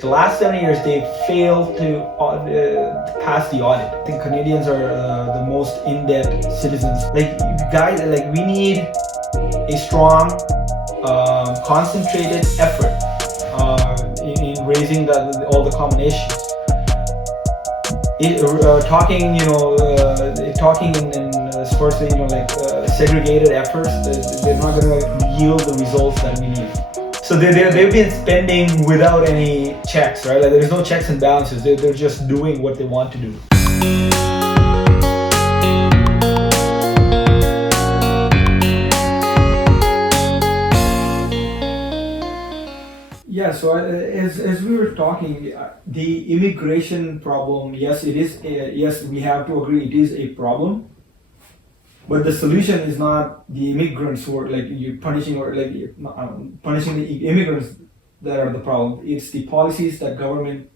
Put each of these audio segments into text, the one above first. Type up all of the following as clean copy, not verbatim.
The last 7 years, they failed to pass the audit. I think Canadians are the most in-debt citizens. Like, guys, like we need a strong, concentrated effort in raising all the common issues. Talking in firstly, segregated efforts, they're not going to yield the results that we need. So they've been spending without any checks, right? Like there's no checks and balances. They're just doing what they want to do. Yeah, so as we were talking, the immigration problem, yes, it is. Yes, we have to agree it is a problem. But the solution is not the immigrants who are you're punishing punishing the immigrants that are the problem. It's the policies that government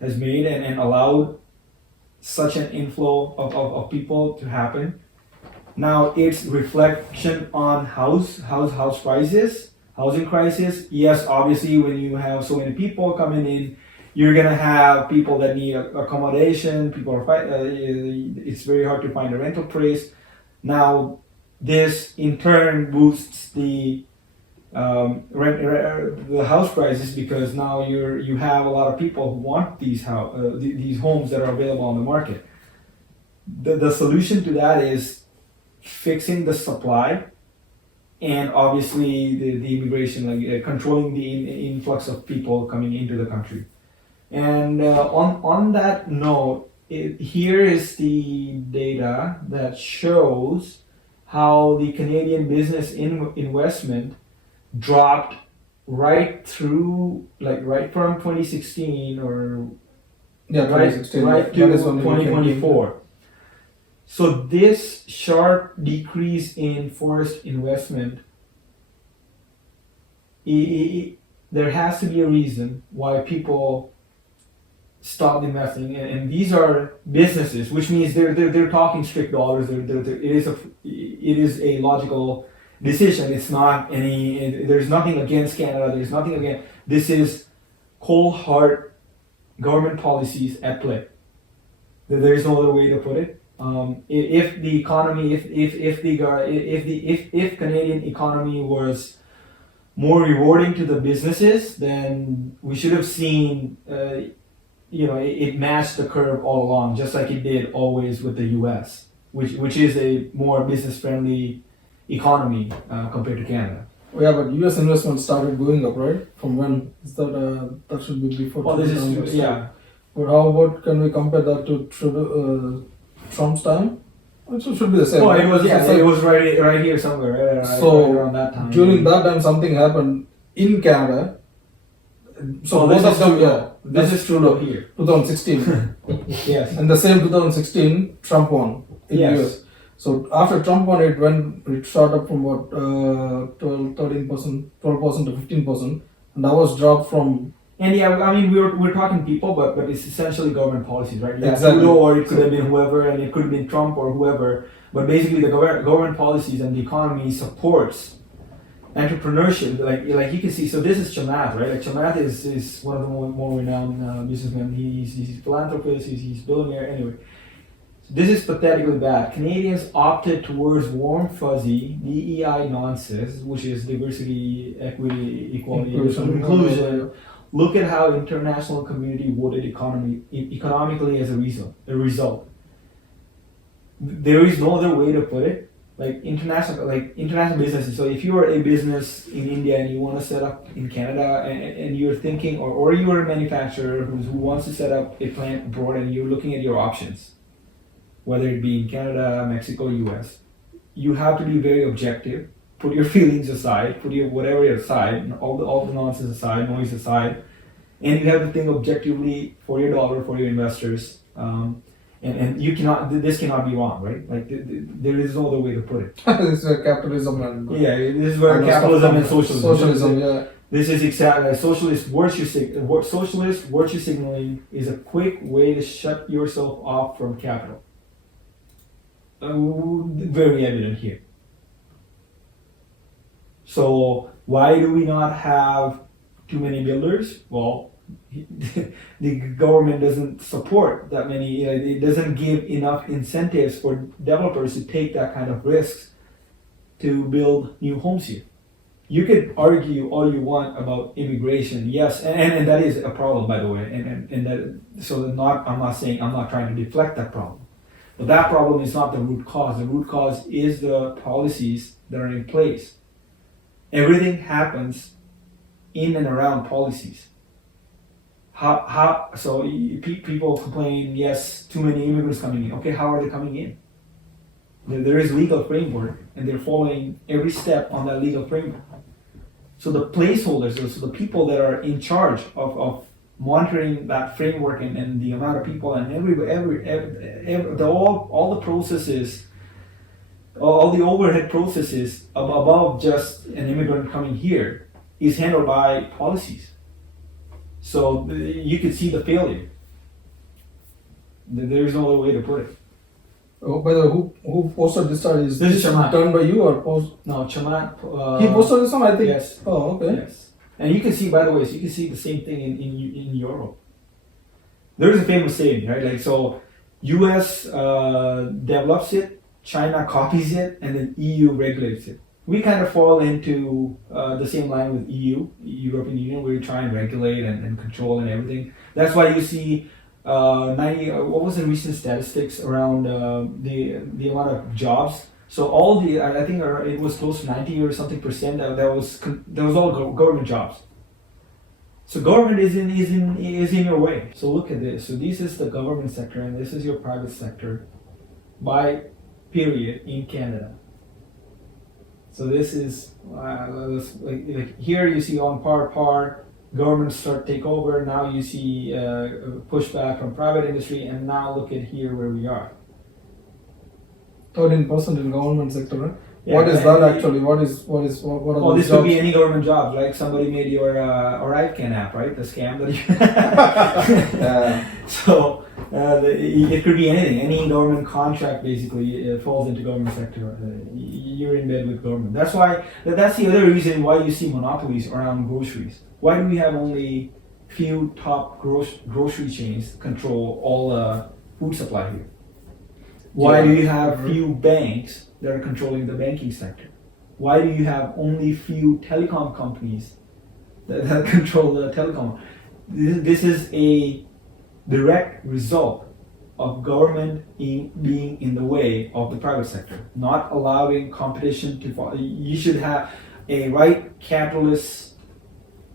has made and allowed such an inflow of people to happen. Now it's reflection on house prices, housing crisis. Yes, obviously when you have so many people coming in, you're gonna have people that need accommodation. People are it's very hard to find a rental place. Now, this in turn boosts the house prices because now you have a lot of people who want these homes that are available on the market. The solution to that is fixing the supply, and obviously the immigration, controlling the influx of people coming into the country. And on that note, here is the data that shows how the Canadian business investment dropped right from 2016 right to 2024. So this sharp decrease in forest investment, there has to be a reason why people stop investing, and these are businesses, which means they're talking strict dollars. It is a logical decision. It's not any. There's nothing against Canada. There's nothing against. This is cold hard government policies at play. There is no other way to put it. If the economy, if Canadian economy was more rewarding to the businesses, then we should have seen. It matched the curve all along, just like it did always with the U.S., which is a more business-friendly economy compared to Canada. Oh, yeah, but U.S. investment started going up, right? From when? Is that should be before? Well, this is yeah. But how about, can we compare that to Trump's time? It should be the same. Oh, it was it was right here somewhere. Right, so right around that time. During that time, something happened in Canada. So both of them, yeah. This is Trudeau here. 2016. Yes. And the same 2016, Trump won in US. So after Trump won, it shot up from what 12% to 15%, and that was dropped from. And yeah, I mean we're talking people, but it's essentially government policies, right? Yeah, exactly. Trudeau, or it could have been whoever, and it could have been Trump or whoever. But basically, the government policies and the economy supports entrepreneurship, like you can see. So this is Chamath, right? Like Chamath is one of the more renowned businessmen. He's a philanthropist. He's a billionaire. Anyway, so this is pathetically bad. Canadians opted towards warm fuzzy DEI nonsense, which is diversity, equity, equality, inclusion. Look at how international community voted economically as a result. There is no other way to put it. International businesses. So if you are a business in India and you want to set up in Canada, and you're thinking, or you're a manufacturer who wants to set up a plant abroad, and you're looking at your options, whether it be in Canada, Mexico, US, you have to be very objective. Put your feelings aside, put your whatever aside, all the nonsense aside, noise aside, and you have to think objectively for your dollar, for your investors. And you cannot. This cannot be wrong, right? There is no other way to put it. This is where capitalism and this is where capitalism and socialism. Socialism, yeah. This is exactly socialist virtue signaling is a quick way to shut yourself off from capital. Very evident here. So why do we not have too many builders? Well, the government doesn't support that many. It doesn't give enough incentives for developers to take that kind of risks to build new homes here. You could argue all you want about immigration, yes, and that is a problem, by the way, and that, so not, I'm not trying to deflect that problem, but that problem is not the root cause. The root cause is the policies that are in place. Everything happens in and around policies. So people complain, yes, too many immigrants coming in. Okay, how are they coming in? There is legal framework, and they're following every step on that legal framework. So the placeholders, so the people that are in charge of monitoring that framework and the amount of people and all the processes, all the overhead processes above just an immigrant coming here is handled by policies. So you can see the failure. There is no other way to put it. Oh, by the way, who posted this study? Is This is Chamat. done by you or post? No, Chamat. He posted this one, I think. Yes. Oh, okay. Yes. And you can see, by the way, so you can see the same thing in Europe. There is a famous saying, right? Like, so US develops it, China copies it, and then EU regulates it. We kind of fall into the same line with EU, European Union, where we try and regulate and control and everything. That's why you see 90. What was the recent statistics around the amount of jobs? So all the, I think it was close to 90 or something percent. That was all government jobs. So government is in your way. So look at this. So this is the government sector, and this is your private sector, by period in Canada. So this is like here you see on par. Governments start take over. Now you see pushback from private industry, and now look at here where we are. 13% in government sector, right? Yeah, what is that actually? What are well, this jobs? could be any government jobs. Like somebody made your ArriveCan app, right? The scam that you. So it could be anything. Any government contract basically falls into government sector. You're in bed with government. That's why. That's the other reason why you see monopolies around groceries. Why do we have only few top grocery chains control all the food supply here? Why do you have few banks that are controlling the banking sector? Why do you have only few telecom companies that control the telecom? This is a direct result of government being in the way of the private sector, not allowing competition to follow. You should have a right capitalist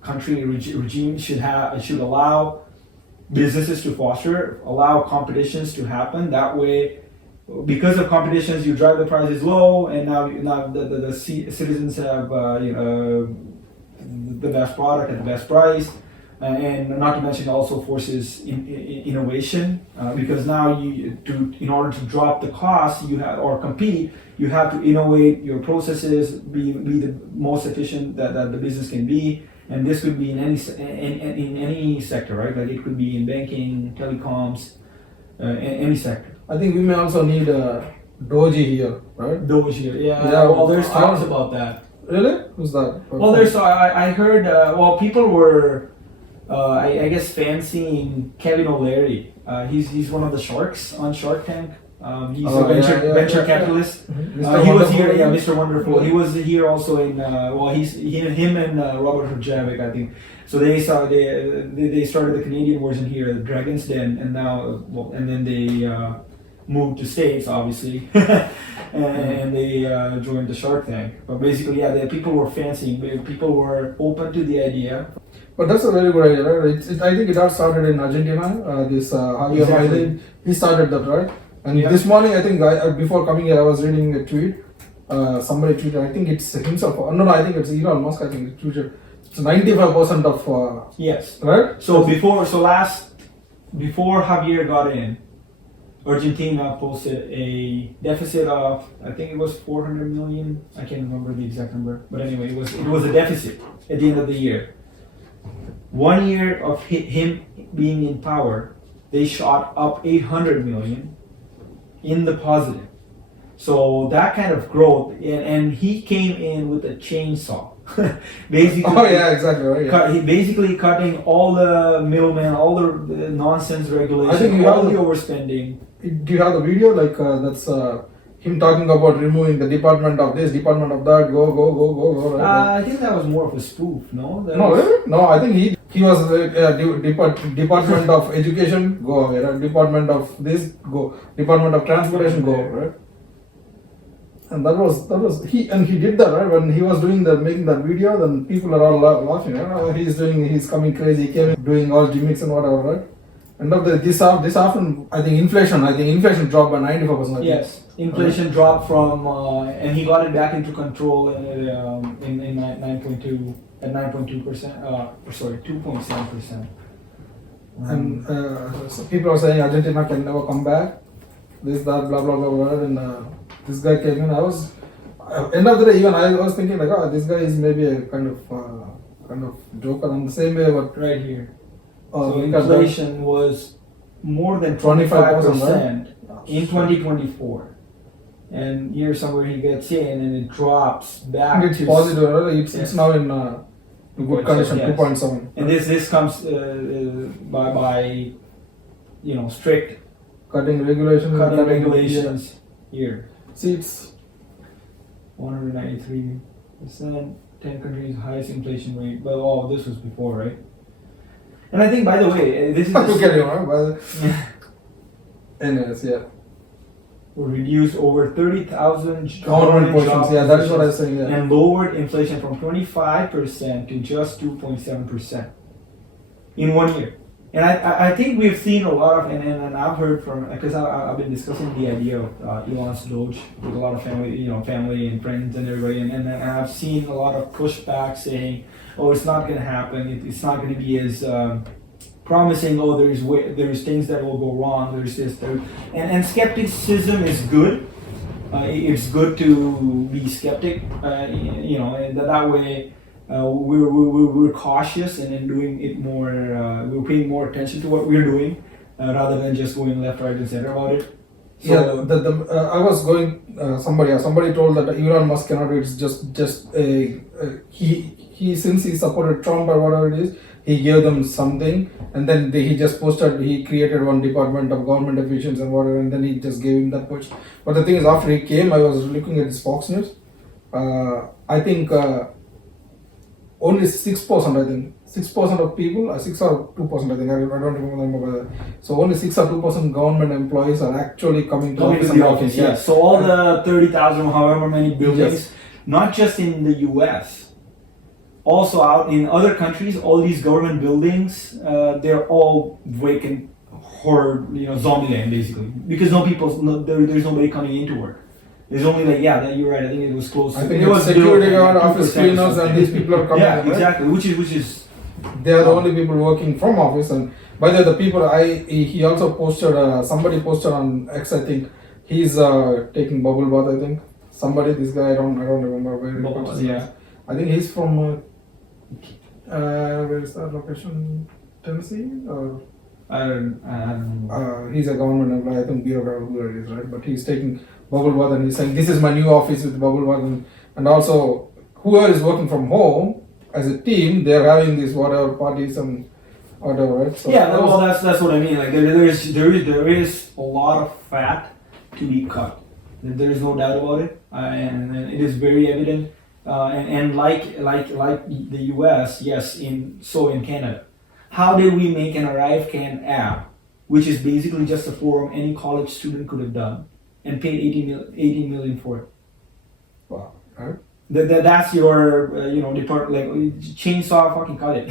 country regime should allow businesses to foster, allow competitions to happen. That way, because of competitions, you drive the prices low, and now the citizens have the best product at the best price, and not to mention also forces innovation, because now in order to drop the cost or compete, you have to innovate your processes, be the most efficient that the business can be. And this could be in any sector, right? Like it could be in banking, telecoms, any sector. I think we may also need a Doji here, right? Doji, yeah. Well, there's talks about that. Really? Who's that? Well, I heard. People were, I guess, fancying Kevin O'Leary. He's one of the sharks on Shark Tank. He's a venture capitalist. Mm-hmm. He was here, Mr. Wonderful. He was here also in. Him and Robert Hurjavik, I think. So they started the Canadian version here, the Dragon's Den, and now and then they moved to States, obviously, and they joined the Shark Tank. But basically, people were fancying. People were open to the idea. But that's a very good idea, right? I think it all started in Argentina. This Javier Milei, he started that, right? And this morning, I think before coming here, I was reading a tweet. Somebody tweeted, I think it's himself. No, I think it's Elon Musk. I think he tweeted. It's 95% of yes, right. So before Javier got in, Argentina posted a deficit of, I think it was 400 million. I can't remember the exact number, but anyway, it was a deficit at the end of the year. 1 year of him being in power, they shot up 800 million in the positive. So that kind of growth, and he came in with a chainsaw. Basically, Oh yeah, exactly. Right. Yeah. he basically cutting all the middlemen, all the nonsense regulation, I think you all have the the- overspending. Do you have the video? Like that's him talking about removing the department of this, department of that. Go. Right? I think that was more of a spoof, no? That No, was- really? No, I think he was department of education. Go away. Right? Department of this. Go. Department of transportation. Go. Right? And that was he did that right when he was doing making that video. Then people are all laughing. Oh, he's coming crazy. He came doing all gimmicks and whatever. Right? End of this often I think inflation dropped by 94%. Yes, inflation dropped from, and he got it back into control in 9.2 at 9.2%. Sorry, 2.7%. And so people are saying Argentina can never come back. This, that, blah, blah, blah, blah. And this guy came in. End of the day, even I was thinking like, oh, this guy is maybe a kind of joker. And the same way, but Right here. oh, So look at inflation was more than 25% in 2024. And here somewhere he gets in and it drops back that. It's to positive. Right? It's Yes. now in good condition, Yes. 2.7. And this comes by strict Cutting regulations. cutting regulations here. See, it's 193%, 10 countries highest inflation rate. But this was before, right? And I think, by the way, this is look at you, right? But anyways, yeah. reduced over 30,000 Government job portions. Yeah, that is what I was positions saying. Yeah. and lowered inflation from 25% to just 2.7% in 1 year. And I think we've seen a lot of, and I've heard from, because I've been discussing the idea of Elon's Doge with a lot of family and friends and everybody, and I've seen a lot of pushback saying, oh, it's not going to happen, it's not going to be as promising, oh, there's things that will go wrong, there's this, there, and skepticism is good. It's good to be skeptic, and that way we're cautious and then doing it more. We're paying more attention to what we're doing rather than just going left, right, and center about it. So, I was going. Somebody told that Elon Musk cannot do it. It's just he since he supported Trump or whatever it is, he gave them something, and then he just posted. He created one department of government efficiency and whatever, and then he just gave him that push. But the thing is, after he came, I was looking at his Fox News. I think. Only 6%, I think. 6% of people, 6 or 2%, I think. I don't remember. So only 6 or 2% government employees are actually coming to the office. Yeah. So all the 30,000, however many buildings, Yes. not just in the U.S., also out in other countries, all these government buildings, they're all vacant, zombie land basically, because there's nobody coming into work. There's only you're right. I think it was close. I think it was security guard, office cleaners, and these people are coming. Yeah, right? exactly. Which is They are the only people working from office. And by the way, the people he also posted. Somebody posted on X. I think he's taking bubble bath. I think this guy. I don't remember where. Yeah. I think he's from. Where is that location? Tennessee or. I don't know. He's a government employee. I think bureaucrat who it is, right? But he's taking bubble bath and he's saying this is my new office with bubble bath, and also whoever is working from home as a team, they're having these whatever parties and whatever, right? So that's what I mean. Like there is a lot of fat to be cut. There is no doubt about it, and it is very evident. And like the U.S., yes, in Canada. How did we make an ArriveCan app, which is basically just a forum any college student could have done, and paid $18 million for it? Wow, right? That's your chainsaw fucking cut it.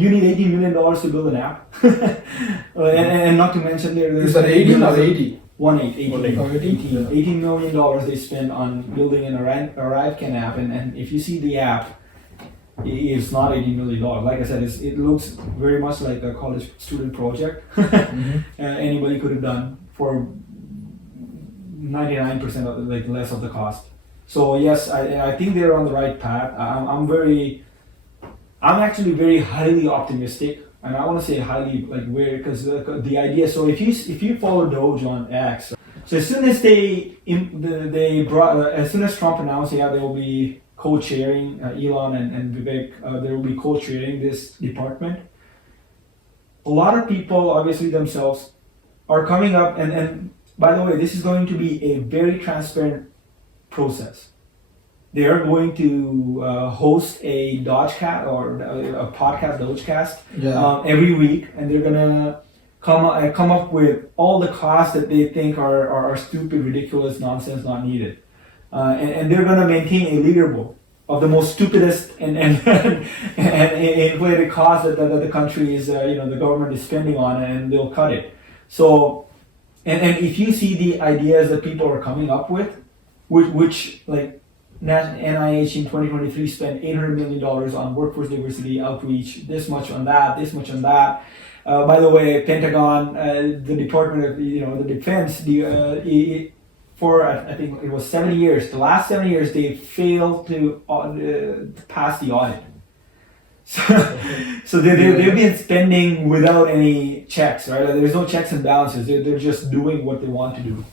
You need $18 million to build an app, and not to mention there's Is that 18 or 80? 18 million dollars they spend on building an ArriveCan app, and if you see the app, it's not $80 million. Like I said, it looks very much like a college student project. Anybody could have done for 99% of less of the cost. So yes, I think they're on the right path. I'm actually very highly optimistic, and I want to say highly because the idea. So if you follow Doge on X, So as soon as as soon as Trump announced, yeah, they will be co-chairing Elon and Vivek, they will be co-chairing this department. A lot of people, obviously themselves, are coming up, and by the way, this is going to be a very transparent process. They are going to host a Dodgecast or a podcast, Dodgecast, every week, and they're gonna come up with all the costs that they think are stupid, ridiculous, nonsense, not needed, and they're gonna maintain a leaderboard of the most stupidest and inflated costs that the country is, the government is spending on, and they'll cut it. So, and if you see the ideas that people are coming up with, which like NIH in 2023 spent $800 million on workforce diversity outreach, this much on that, this much on that. By the way, Pentagon, the Department of the Defense, for I think it was 7 years. The last 7 years, they failed to pass the audit. So they've been spending without any checks, right? There's no checks and balances. They're just doing what they want to do.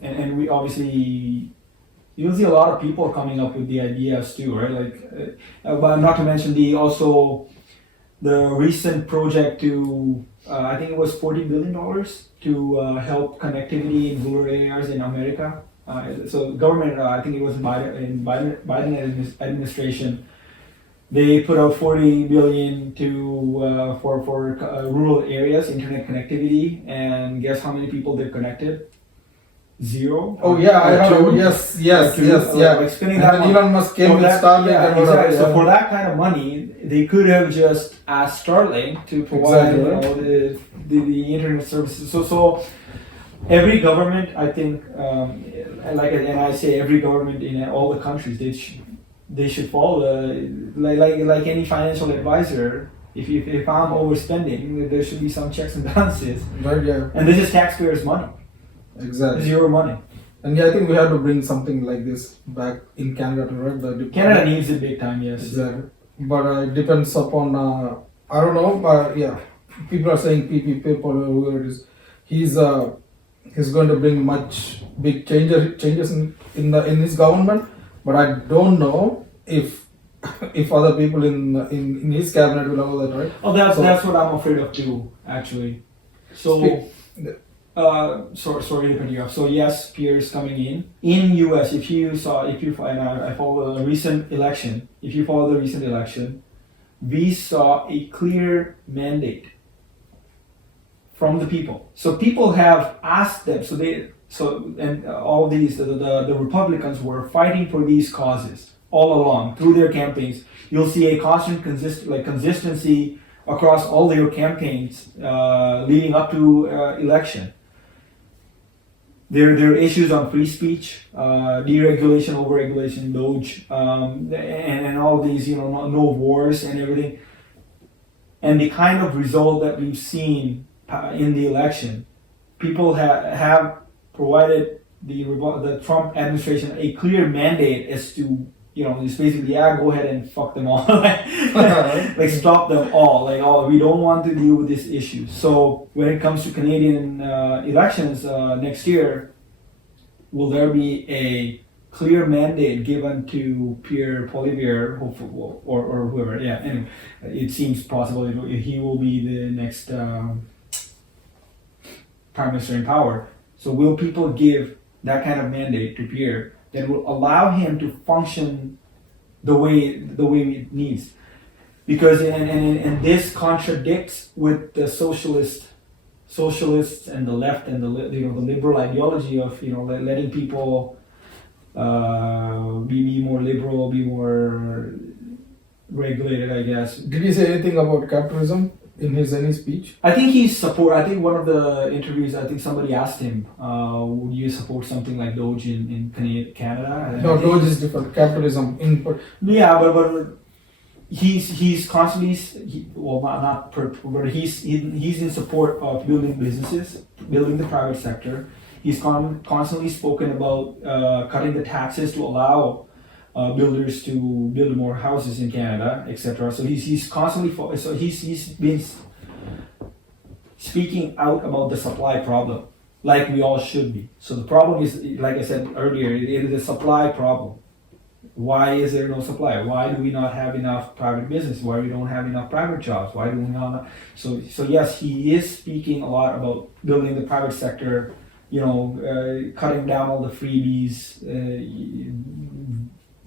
And we obviously, you'll see a lot of people coming up with the ideas too, right? But not to mention the recent project to, I think it was $40 billion to help connectivity in rural areas in America. So government, I think it was Biden administration, they put out $40 billion to for rural areas, internet connectivity, and guess how many people they've connected? 0. Oh yeah, I heard. Yes, yeah. Like spending that money. Elon Musk came with Starlink. Yeah, exactly. So for that kind of money, they could have just asked Starlink to provide the internet services. So every government, I think, and I say every government in all the countries, they should follow like any financial advisor. If I'm overspending, there should be some checks and balances. Right. Yeah. And this is taxpayers' money. Exactly. Zero money. And yeah, I think we have to bring something like this back in Canada, right? Canada needs it big time, yes. Exactly. But it depends upon, I don't know, but yeah, people are saying PP or whoever it is, he's going to bring much big changes in his government, but I don't know if other people in his cabinet will allow that, right? Oh, that's what I'm afraid of too, actually. So. Sorry to cut you off. So yes, peers coming in US. If you I follow the recent election. If you follow the recent election, we saw a clear mandate from the people. So people have asked them. All these the Republicans were fighting for these causes all along through their campaigns. You'll see a constant consistency across all their campaigns leading up to election. There are issues on free speech, deregulation, overregulation, Doge, and all these, no wars and everything. And the kind of result that we've seen in the election, people have provided the Trump administration a clear mandate as to, it's basically, go ahead and fuck them all. like stop them all. We don't want to deal with this issue. So when it comes to Canadian elections next year, will there be a clear mandate given to Pierre Poilievre, or whoever? Yeah, anyway, it seems possible he will be the next prime minister in power. So will people give that kind of mandate to Pierre that will allow him to function the way it needs? Because and this contradicts with the socialists and the left and the liberal ideology of letting people be more liberal, be more regulated, I guess. Did he say anything about capitalism in any speech? I think I think one of the interviews, I think somebody asked him, would you support something like Doge in Canada? No, Doge is different. Capitalism input. Yeah, but he's constantly he's in support of building businesses, building the private sector. He's constantly spoken about cutting the taxes to allow builders to build more houses in Canada, etc. So he's constantly he's been speaking out about the supply problem. like we all should be. So the problem is, like I said earlier, it is a supply problem. Why is there no supply? Why do we not have enough private business? Why we don't have enough private jobs? Why do we not? So yes, he is speaking a lot about building the private sector, cutting down all the freebies,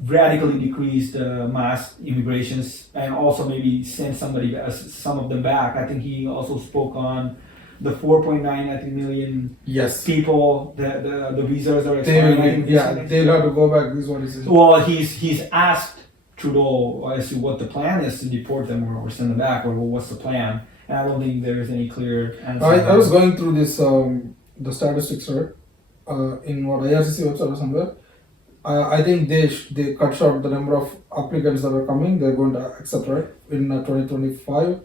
radically decrease the mass immigrations, and also maybe send some of them back. I think he also spoke on the 4.9 million Yes. people. The visas are They will, expiring. they'll have to go back. This is what he says. Well, he's asked Trudeau as to what the plan is to deport them or send them back, or what's the plan. And I don't think there is any clear answer. I was going through this the statistics, right? In what IRCC website or somewhere. I think they cut short the number of applicants that are coming. They're going to accept, right, in 2025,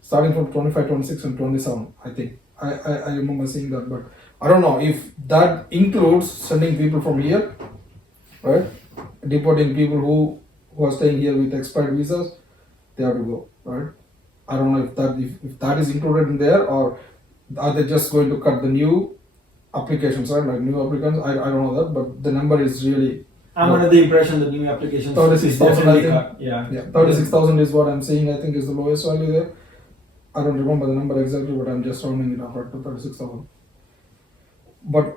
starting from 25, 26, and 27. I think I remember seeing that, but I don't know if that includes sending people from here, right? Deporting people who are staying here with expired visas, they have to go, right? I don't know if that is included in there, or are they just going to cut the new applications, right? Like new applicants, I don't know that, but the number is really. I'm under the impression that new applications 36,000, I think. cut. Yeah. 36,000 is what I'm seeing. I think is the lowest value there. I don't remember the number exactly, but I'm just rounding it up right to 36,000. But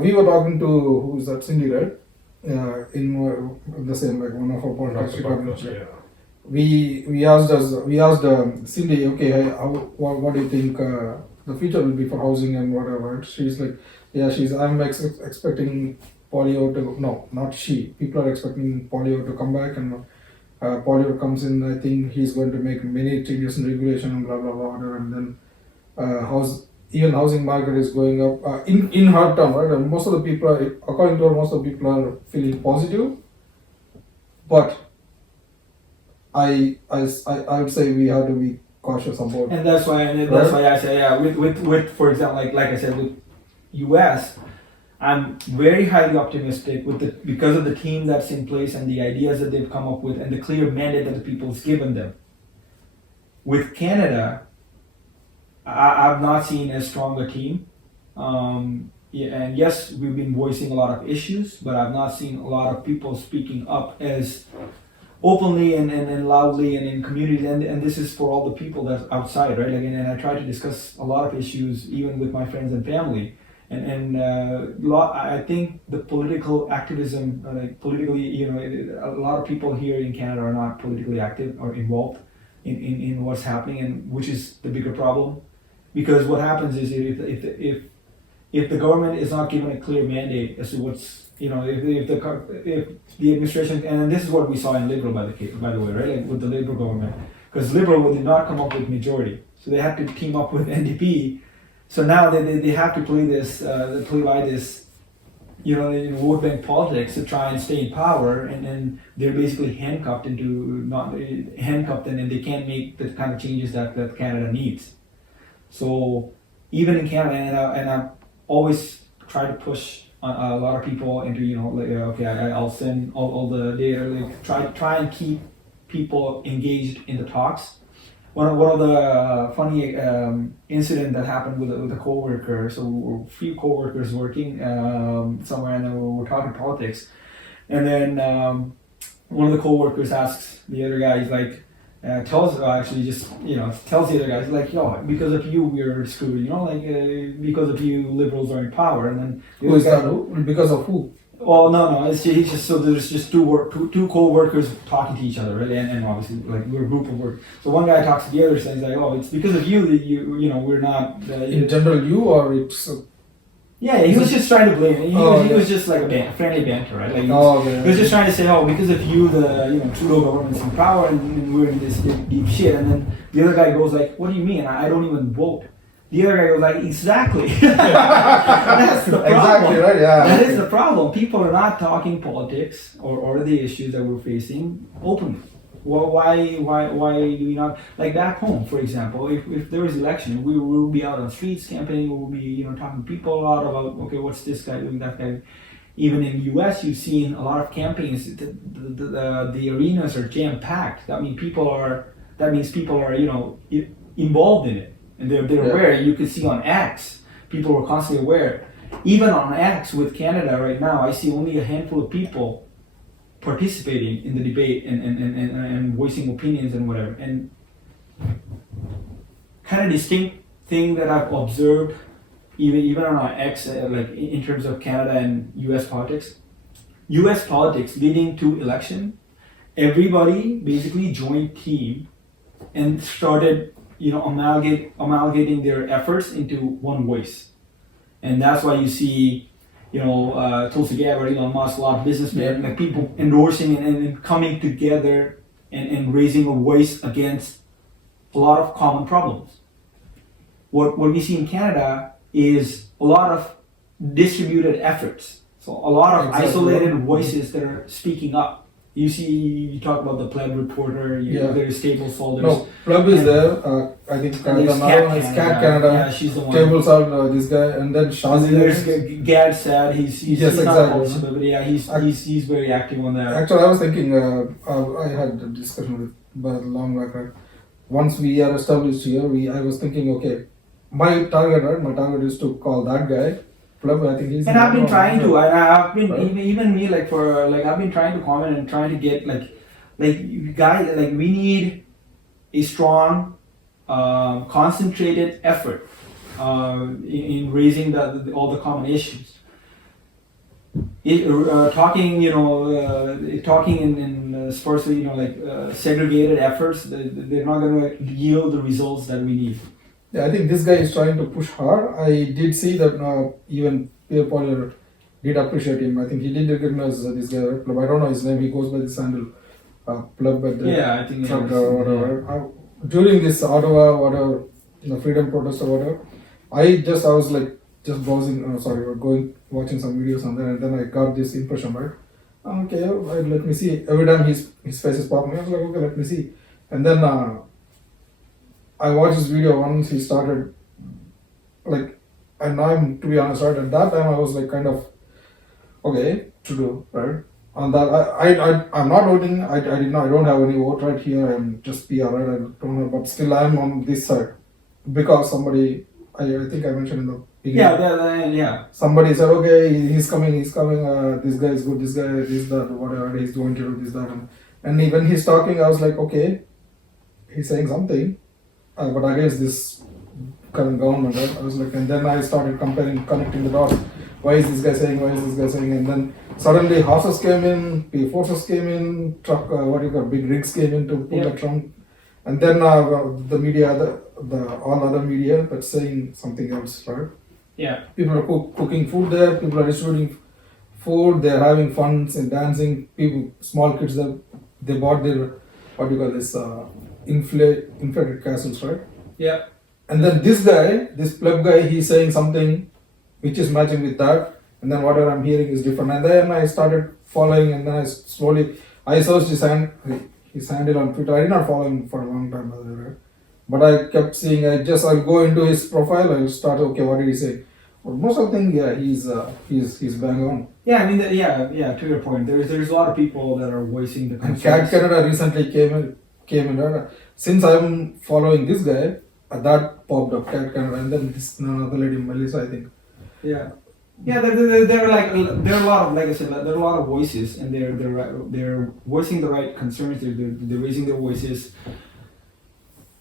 we were talking to who is that, Cindy, right? In the same, like one of our podcasts. We asked Cindy, okay, what do you think the future will be for housing and whatever? She's like, yeah, I'm expecting polio to, no, not she. People are expecting polio to come back, and polio comes in. I think he's going to make many changes in regulation and blah blah blah, and then housing market is going up in her term, right? And most of the people are, according to her, most of the people are feeling positive, but I would say we have to be cautious about. And that's why I say, yeah, with for example, like I said, with US, I'm very highly optimistic because of the team that's in place and the ideas that they've come up with and the clear mandate that the people's given them. With Canada, I've not seen as strong a team. And yes, we've been voicing a lot of issues, but I've not seen a lot of people speaking up as openly and loudly and in community, and this is for all the people that's outside, right? And I try to discuss a lot of issues even with my friends and family, I think the political activism, politically, a lot of people here in Canada are not politically active or involved in what's happening, and which is the bigger problem, because what happens is if the government is not given a clear mandate as to what's if the administration, and this is what we saw in Liberal by the way, right? Like with the Liberal government, because Liberal did not come up with majority, so they had to team up with NDP. So now they have to play by this, vote bank politics to try and stay in power, and then they're basically handcuffed, and they can't make the kind of changes that Canada needs. So even in Canada, and I've always tried to push a lot of people into, I'll send all the data, try and keep people engaged in the talks. One of the funny incident that happened with a coworker. So we're a few coworkers working somewhere, and then we're talking politics, and then one of the coworkers asks the other guy, he's like, tells the other guys, like, yo, because of you we're screwed, because of you Liberals are in power, and then who is that? Because of who? Well, no, it's just so there's just two co-workers talking to each other, right? And obviously, like, we're a group of work. So one guy talks to the other, saying like, "Oh, it's because of you that we're not." In general, you or it's. Yeah, he was just trying to blame it. He was just like a friendly banter, right? Like he was just trying to say, "Oh, because of you, the Trudeau government's in power, and we're in this deep shit." And then the other guy goes like, "What do you mean? I don't even vote." The other guy goes like, exactly. That's the problem. Exactly, right, yeah. That is the problem. People are not talking politics or the issues that we're facing openly. Well, why do we not, like back home, for example, if there is election, we will be out on streets campaigning, we will be, talking to people a lot about, okay, what's this guy doing, that guy. Even in the US, you've seen a lot of campaigns, the arenas are jam-packed. That means people are, involved in it. And they're aware. You can see on X, people were constantly aware. Even on X with Canada right now, I see only a handful of people participating in the debate and voicing opinions and whatever. And kind of distinct thing that I've observed, even on our X, like in terms of Canada and U.S. politics. U.S. politics leading to election, everybody basically joined team and started, amalgamating their efforts into one voice. And that's why you see, Tulsi Gabbard, Elon Musk, a lot of businessmen, like people endorsing and coming together and raising a voice against a lot of common problems. What we see in Canada is a lot of distributed efforts. So a lot of isolated voices that are speaking up. You talk about the Pleb reporter, there's Staples Folders. No, Pleb is there. I think there's another one is Cat Canada. Yeah, she's the one. Tables out this guy, and then Shazi. There's Gad Sad. He's not a publisher, but yeah, he's very active on that. Actually, I was thinking. I had a discussion with but long back. Right? Once we are established here, I was thinking, okay, my target is to call that guy. I think he's. And I've been trying to. I've been even me I've been trying to comment and trying to get guys we need a strong, concentrated effort in raising all the common issues. Talking in sparsely segregated efforts, they're not going to yield the results that we need. Yeah, I think this guy is trying to push hard. I did see that even Pierre Poilievre did appreciate him. I think he did recognize this guy. I don't know his name. He goes by this handle, Pleb at the I think truck or whatever. During this Ottawa, whatever, freedom protest or whatever, I was like just browsing, watching some videos on there, and then I got this impression, right? Okay, let me see. Every time his face is popping, I was like, okay, let me see. And then I watched this video once he started, and I'm, to be honest, right, at that time I was like kind of, okay, to do, right? On that, I'm not voting, I don't have any vote right here, I'm just PR, right, I don't know, but still I'm on this side, because somebody, I think I mentioned in the beginning. Yeah. Somebody said, okay, he's coming, this guy is good, this guy, this, that, whatever, he's going to do this, that, and when he's talking, I was like, okay, he's saying something, but against this current government, right? I was like, and then I started connecting the dots. Why is this guy saying? And then suddenly horses came in, forces came in, big rigs came in to pull the trunk, and then the media, all other media that's saying something else, right? Yeah. People are cooking food there. People are distributing food. They're having fun and dancing. Small kids, they bought their inflated castles, right? Yeah. And then this Pleb guy, he's saying something which is matching with that, and then whatever I'm hearing is different. And then I started following, and then I searched his handle on Twitter. I did not follow him for a long time, right? But I kept seeing. I'll go into his profile. I'll start. Okay, what did he say? Well, most of the thing, he's bang on. Yeah, I mean, to your point, there's a lot of people that are voicing the concerns. And Cat Canada recently came in. Right? Since I'm following this guy, that popped up, Cat Canada, and then this another lady, Melissa, I think. Yeah, there are a lot of, like I said, there are a lot of voices, and they're voicing the right concerns. They're raising their voices.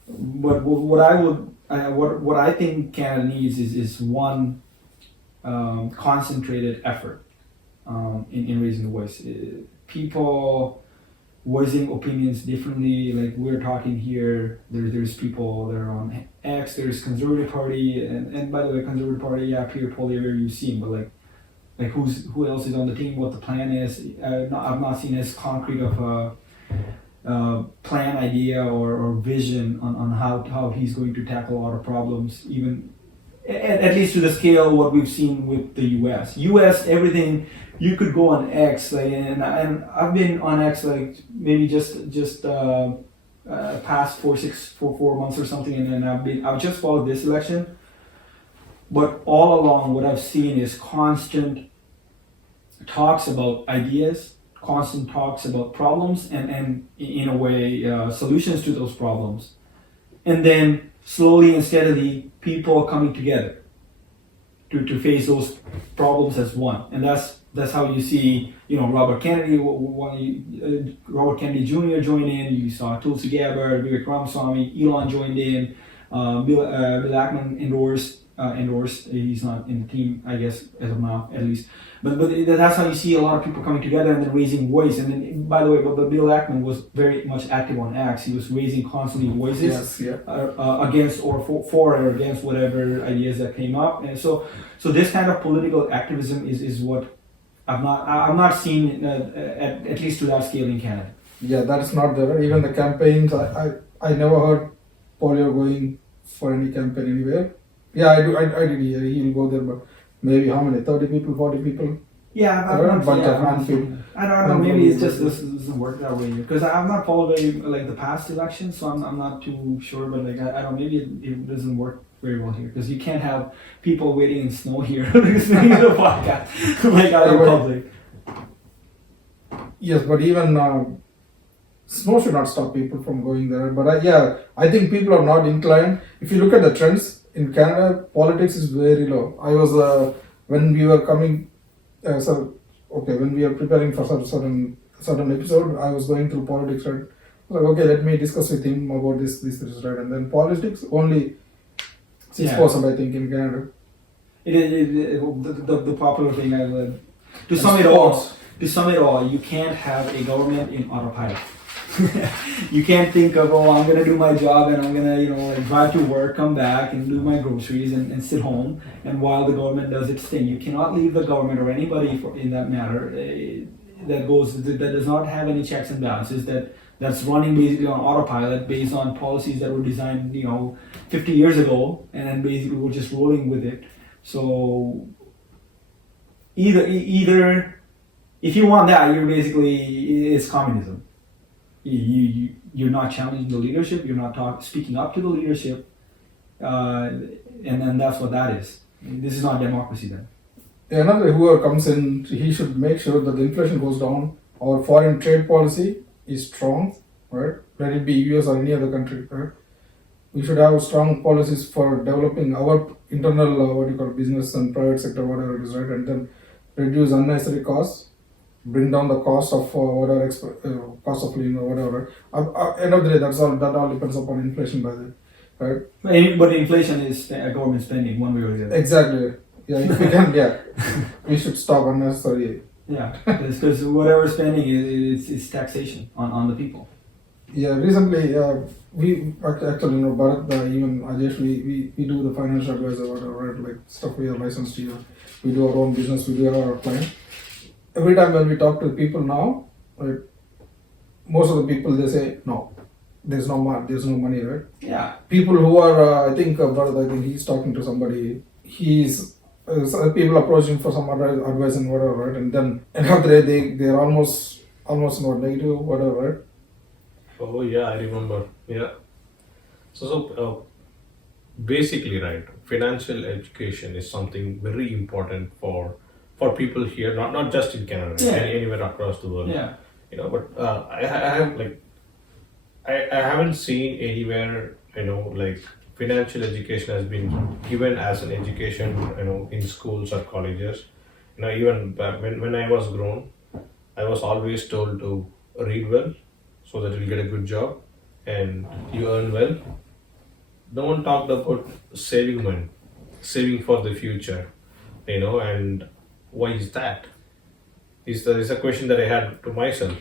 But what I think Canada needs is one concentrated effort in raising the voice. People voicing opinions differently, like we're talking here. There's people that are on X. There's Conservative Party, and by the way, Conservative Party, Pierre Poilievre, you've seen, but like who else is on the team? What the plan is? I've not seen as concrete of a plan, idea, or vision on how he's going to tackle a lot of problems, even at least to the scale what we've seen with the U.S. Everything. You could go on X, and I've been on X maybe just past 4 months or something, and then I've just followed this election. But all along, what I've seen is constant talks about ideas, constant talks about problems, and in a way solutions to those problems, and then slowly and steadily people coming together. to face those problems as one, and that's how you see, Robert Kennedy, Robert Kennedy Jr. join in. You saw Tulsi Gabbard, Vivek Ramaswamy, Elon joined in. Bill Ackman endorsed. He's not in the team, I guess, as of now, at least. But that's how you see a lot of people coming together and then raising voice. And then, by the way, but Bill Ackman was very much active on X. He was raising constantly voices against or for or against whatever ideas that came up. And so this kind of political activism is what I'm not seeing at least to that scale in Canada. Yeah, that's not there. Even the campaigns, I never heard Polio going for any campaign anywhere. Yeah, I did hear he'll go there, but maybe how many? 30 people, 40 people? Yeah, I don't know. Maybe it just doesn't work that way because I'm not following like the past elections, so I'm not too sure. But like I don't know, maybe it doesn't work very well here because you can't have people waiting in snow here listening to the podcast like out in public. Yes, but even snow should not stop people from going there. But I think people are not inclined. If you look at the trends in Canada, politics is very low. I was when we were coming. When we are preparing for certain episode, I was going through politics, right? Like, okay, let me discuss with him about this, right? And then politics, only 6%, I think, in Canada. The popular thing I learned. To sum it all, you can't have a government in autopilot. You can't think of, I'm going to do my job and I'm going to, drive to work, come back and do my groceries and sit home. And while the government does its thing, you cannot leave the government or anybody in that matter that does not have any checks and balances, that's running basically on autopilot based on policies that were designed, 50 years ago, and then basically we're just rolling with it. So either if you want that, it's communism. You're not challenging the leadership. You're not speaking up to the leadership, and then that's what that is. This is not democracy then. Another whoever comes in, he should make sure that the inflation goes down. Our foreign trade policy is strong, right? Let it be US or any other country, right? We should have strong policies for developing our internal business and private sector, whatever it is, right? And then reduce unnecessary costs. Bring down the cost of cost of living or whatever. End of the day, that all depends upon inflation, by the way, right? But inflation is government spending one way or the other. Exactly. Yeah, if we can, we should stop unnecessary. Yeah, because whatever spending is taxation on the people. Yeah, recently we actually Bharat, even Ajesh, we do the financial advisor, whatever, right? Like stuff we are licensed here. We do our own business. We do our client. Every time when we talk to people now, right, most of the people they say no, there's no money, right? Yeah. People who are, I think he's talking to somebody. People approach him for some advice and whatever, right? And then end of the day, they're almost not negative, whatever, right? Oh yeah, I remember. Yeah. So basically, right, financial education is something very important for people here, not just in Canada, anywhere across the world. Yeah. But I haven't seen anywhere, financial education has been given as an education, in schools or colleges. Even when I was grown, I was always told to read well so that you'll get a good job and you earn well. No one talked about saving money, saving for the future, and why is that? Is a question that I had to myself,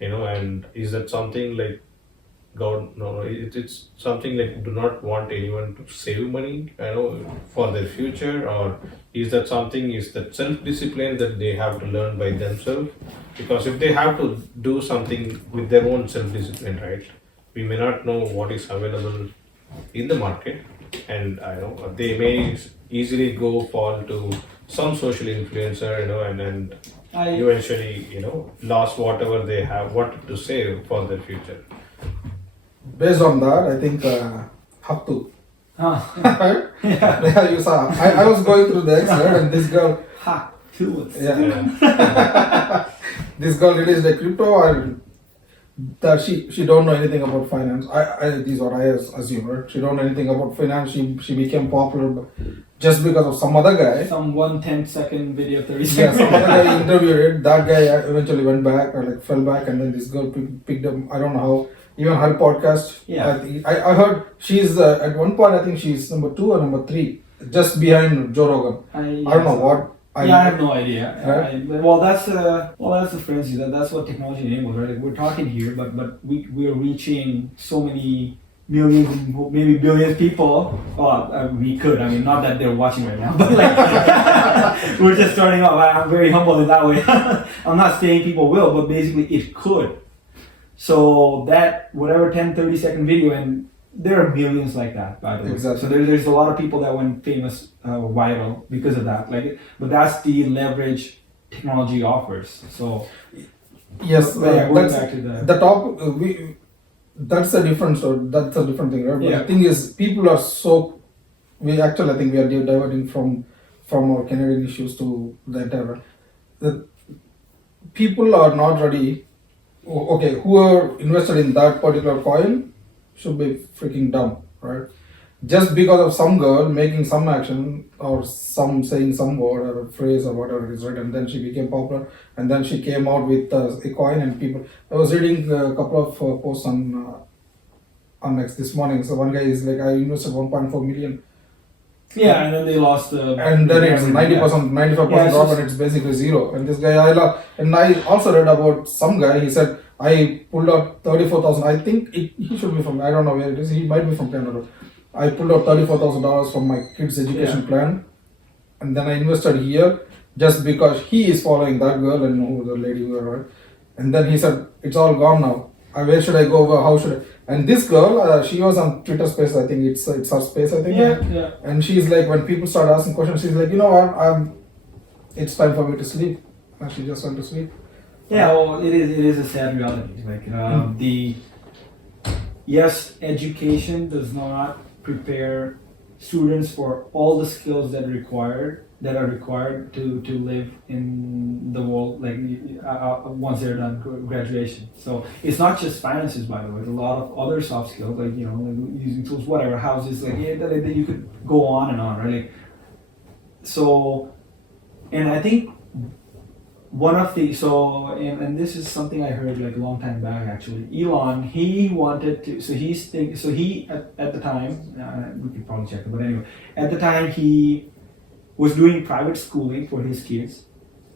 and is that something like God? No, it's something like do not want anyone to save money, for their future, or is that self-discipline that they have to learn by themselves? Because if they have to do something with their own self-discipline, right, we may not know what is available in the market, and they may easily fall to some social influencer, and eventually, lost whatever they have wanted to save for their future. Based on that, I think have to. Yeah. Yeah, you saw. I was going through the Excel and this girl. Too. Yeah. This girl released a crypto and that she don't know anything about finance. This is what I assume, right? She don't know anything about finance. She became popular just because of some other guy. Some 1 10-second video, 30 Yeah, seconds. some other guy interviewed it. That guy eventually went back or like fell back, and then this girl picked up. I don't know how. Even her podcast. Yeah. I heard she's at one point. I think she's number 2 or number 3, just behind Joe Rogan. I don't know what. I have no idea. Right? Well, that's the frenzy. That's what technology enables, right? Like, we're talking here, but we are reaching so many millions, maybe billions people. Well, we could. I mean, not that they're watching right now, but like we're just starting off. I'm very humble in that way. I'm not saying people will, but basically it could. So that whatever 10-30 second video, and there are millions like that, by the way. Exactly. So there's a lot of people that went famous, viral because of that. Like, but that's the leverage technology offers. So Yes, going that's back to the topic. That's a different story. That's a different thing, right? But Yeah. the thing is, people are so. I think we are diverting from our Canadian issues to the entire. The people are not ready. Okay, whoever invested in that particular coin should be freaking dumb, right? Just because of some girl making some action or some saying some word or a phrase or whatever it is, right? And then she became popular, and then she came out with a coin, and people. I was reading a couple of posts on X this morning. So one guy is like, I invested 1.4 million. yeah, and then they lost. And then it's 90%, 95% drop, and it's basically zero. And this guy, and I also read about some guy. He said, I pulled out 34,000. I think he should be from. I don't know where it is. He might be from Canada. I pulled out $34,000 from my kids' education plan, and then I invested here just because he is following that girl and know who the lady was, right? And then he said, it's all gone now. Where should I go? How should I? And this girl, she was on Twitter Space. I think it's her space. I think. Yeah. And she's like, when people start asking questions, she's like, you know what? It's time for me to sleep. And she just went to sleep. Yeah, well, it is a sad reality. Like yes, education does not prepare students for all the skills that are required to live in the world. Like once they're done graduation. So it's not just finances, by the way. There's a lot of other soft skills, like like using tools, whatever, houses, like that you could go on and on, right? Like, so, and I think. One of the and this is something I heard like a long time back actually. Elon, he wanted to at the time, we could probably check it, but anyway, at the time he was doing private schooling for his kids.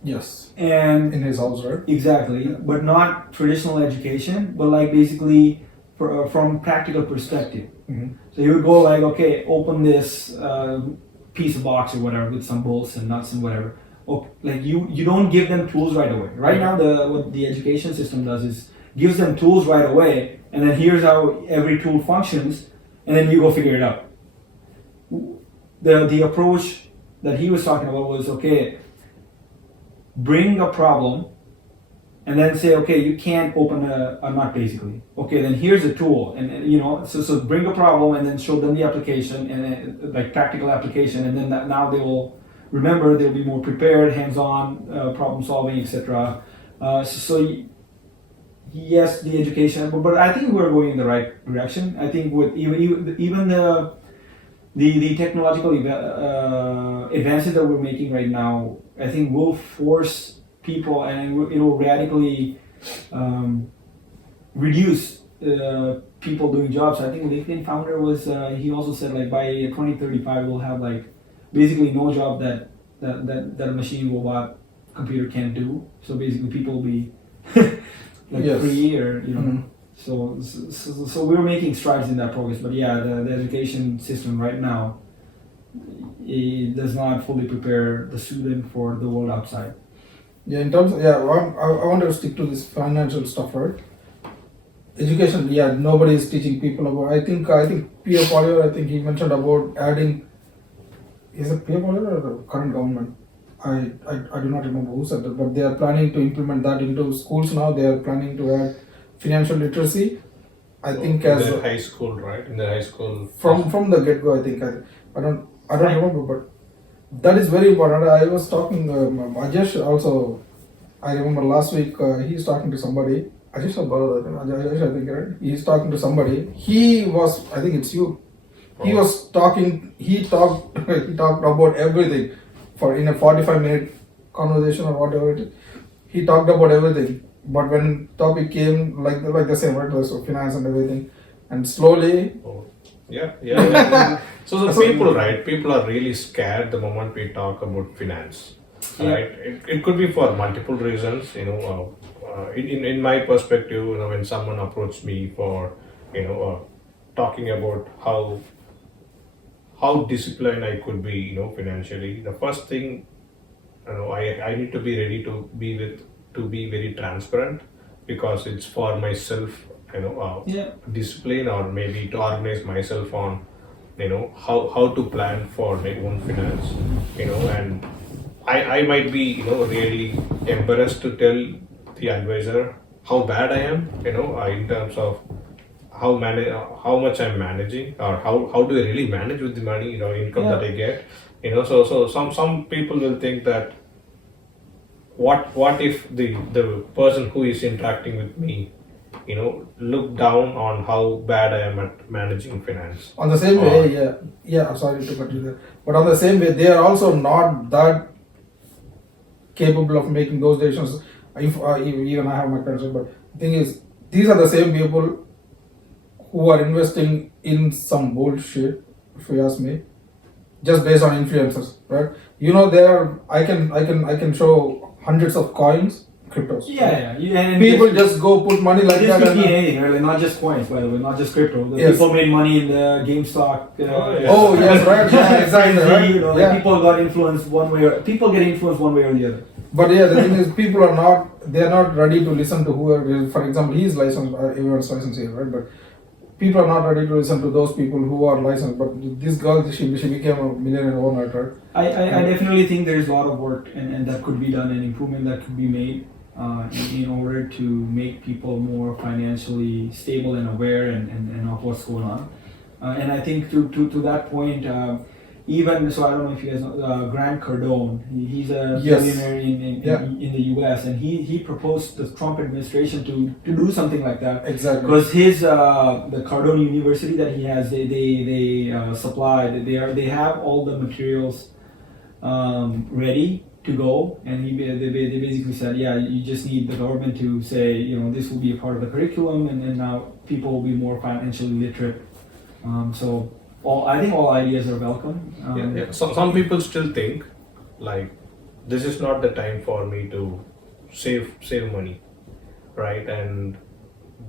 Yes. And in his house, right? Exactly, but not traditional education, but like basically from practical perspective. Mm-hmm. So you would go like, okay, open this piece of box or whatever with some bolts and nuts and whatever. Like you don't give them tools right away. Right now, what the education system does is gives them tools right away, and then here's how every tool functions, and then you go figure it out. The approach that he was talking about was, okay, bring a problem, and then say, okay, you can't open a nut basically. Okay, then here's a tool, and so bring a problem and then show them the application and like practical application, and then now they will. Remember, they'll be more prepared, hands-on, problem solving, etc. Yes, the education, but I think we're going in the right direction. I think with even the technological advances that we're making right now, I think will force people, and it will radically reduce people doing jobs. I think LinkedIn founder was he also said like by 2035 we'll have like basically no job that a machine robot computer can't do. So basically people will be like yes. free or Mm-hmm. so we're making strides in that progress. But yeah, the education system right now, it does not fully prepare the student for the world outside. Yeah, in terms of, I want to stick to this financial stuff, right? Education, nobody is teaching people about. I think Pierre Poilievre, I think he mentioned about adding. Is it Pierre Poilievre or the current government? I do not remember who said that, but they are planning to implement that into schools now. They are planning to add financial literacy. I think in as the high school, right? In the high school. From the get go, I think I don't remember, but that is very important. I was talking Ajesh also. I remember last week he's talking to somebody. I just about I think right. He's talking to somebody. He was, I think it's you. He was talking. He talked. He talked about everything, for in a 45-minute conversation or whatever it is. He talked about everything. But when topic came like the same, right? So finance and everything, and slowly. Oh, yeah. So the people, right? People are really scared the moment we talk about finance, right? It could be for multiple reasons. In my perspective, when someone approached me for, talking about how disciplined I could be, financially, the first thing, I need to be ready to be very transparent, because it's for myself, discipline, or maybe to organize myself on, how to plan for my own finance, and I might be, really embarrassed to tell the advisor how bad I am, in terms of how much I'm managing, or how do I really manage with the money, income that I get, so some people will think that what if the person who is interacting with me, look down on how bad I am at managing finance. On the same way, yeah. I'm sorry to cut you there, but on the same way, they are also not that capable of making those decisions. If even I have my concern, but the thing is, these are the same people who are investing in some bullshit, if you ask me, just based on influencers, right? There I can show hundreds of coins, cryptos. Yeah. And people just go put money like this that. could be anything, really, not just coins, by the way, not just crypto. Yes. People made money in the GameStop. Oh yes, right. Yeah, exactly. Right? People got influenced one way, or people get influenced one way or the other. But yeah, the thing is, people are not ready to listen to whoever. For example, he's licensed, everyone's licensed here, right? But people are not ready to listen to those people who are licensed. But this girl, she became a millionaire overnight, right? I definitely think there's a lot of work and that could be done, and improvement that could be made in order to make people more financially stable and aware and of what's going on. And I think to that point, even so, I don't know if you guys know Grant Cardone. He's a billionaire in the U.S. and he proposed the Trump administration to do something like that. Exactly. Because his the Cardone University that he has, they supply. They have all the materials ready to go, and they basically said, you just need the government to say, this will be a part of the curriculum, and now people will be more financially literate. So I think all ideas are welcome. So some people still think like this is not the time for me to save money, right? And